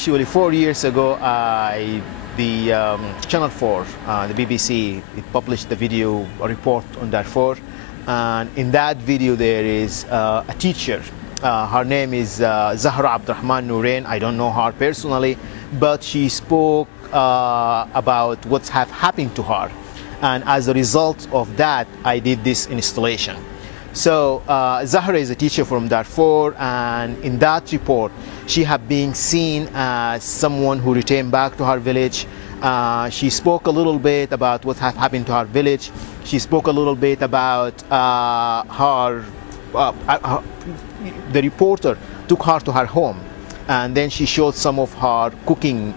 actually 4 years ago, Channel 4, the BBC, it published the video, a report on Darfur. And in that video, there is a teacher. Her name is Zahra Abdurrahman Nourain. I don't know her personally, but she spoke about what's happened to her. And as a result of that, I did this installation. So Zahra is a teacher from Darfur, and in that report, she had been seen as someone who returned back to her village. She spoke a little bit about what had happened to her village. She spoke a little bit about the reporter took her to her home, and then she showed some of her cooking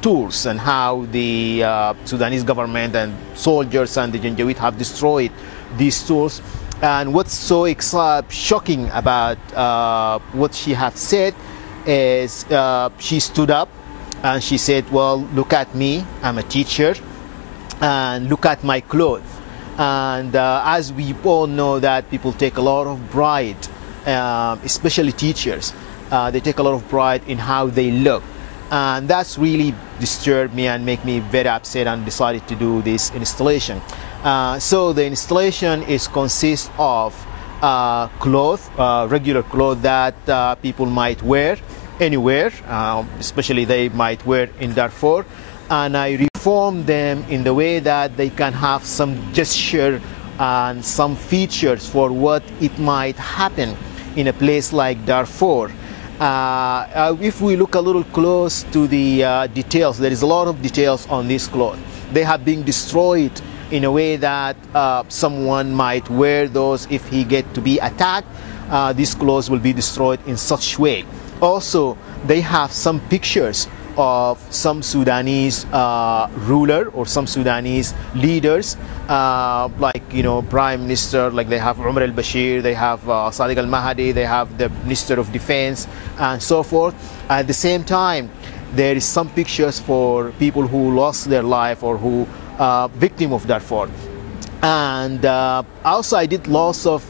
tools and how the Sudanese government and soldiers and the Janjaweed have destroyed these tools. And what's so shocking about what she has said is she stood up and she said, well, look at me, I'm a teacher, and look at my clothes. And as we all know that people take a lot of pride, especially teachers, they take a lot of pride in how they look. And that's really disturbed me and make me very upset, and decided to do this installation. So the installation consists of clothes, regular clothes that people might wear anywhere, especially they might wear in Darfur, and I reform them in the way that they can have some gesture and some features for what it might happen in a place like Darfur. If we look a little close to the details, there is a lot of details on this cloth. They have been destroyed in a way that someone might wear those if he get to be attacked. These clothes will be destroyed in such way. Also, they have some pictures of some Sudanese ruler or some Sudanese leaders, like, you know, Prime Minister, like they have Umar al-Bashir, they have Sadiq al-Mahdi, they have the Minister of Defense, and so forth. At the same time, there is some pictures for people who lost their life or who victim of Darfur. And also I did lots of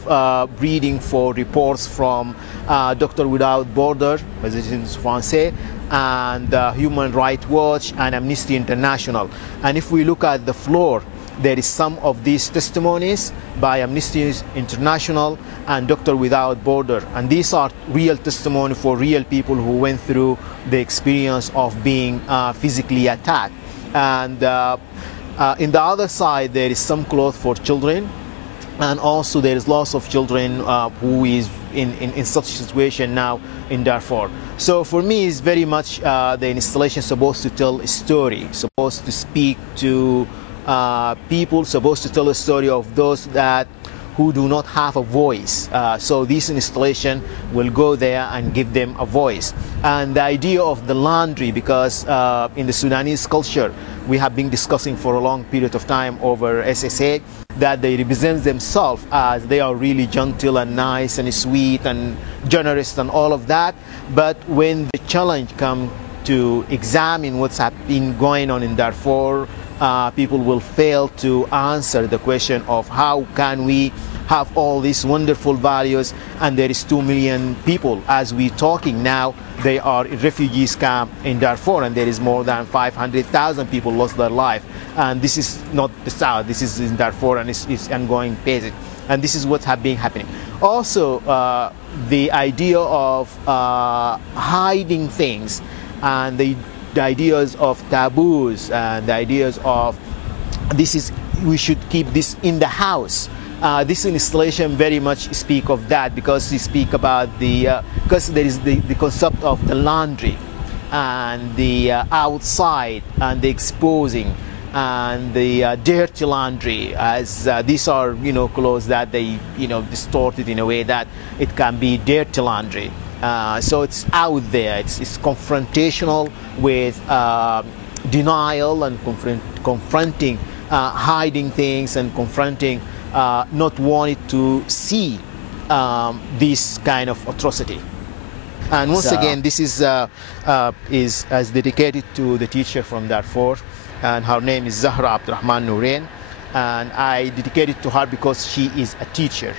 reading for reports from Doctor Without Border, Médecins Français, and Human Rights Watch and Amnesty International. And if we look at the floor, there is some of these testimonies by Amnesty International and Doctor Without Border. And these are real testimony for real people who went through the experience of being physically attacked. And in the other side, there is some clothes for children, and also there is lots of children who is in such situation now in Darfur. So for me, it's very much the installation supposed to tell a story, supposed to speak to people, supposed to tell a story of those who do not have a voice. So this installation will go there and give them a voice. And the idea of the laundry, because in the Sudanese culture, we have been discussing for a long period of time over SSA, that they represent themselves as they are really gentle and nice and sweet and generous and all of that. But when the challenge comes to examine what's been going on in Darfur, people will fail to answer the question of how can we have all these wonderful values, and there is 2 million people as we talking now. They are in refugees camp in Darfur, and there is more than 500,000 people lost their life. And this is not the south, this is in Darfur, and it's ongoing basis. And this is what has been happening. Also, the idea of hiding things, and the ideas of taboos, and the ideas of we should keep this in the house. This installation very much speak of that, because we speak about because there is the concept of the laundry and the outside and the exposing and the dirty laundry, as these are, you know, clothes that they, you know, distorted in a way that it can be dirty laundry. So it's out there, it's confrontational with denial and confronting hiding things, and confronting not wanting to see this kind of atrocity. And once again, this is as dedicated to the teacher from Darfur, and her name is Zahra Abdurrahman Nourain, and I dedicate it to her because she is a teacher.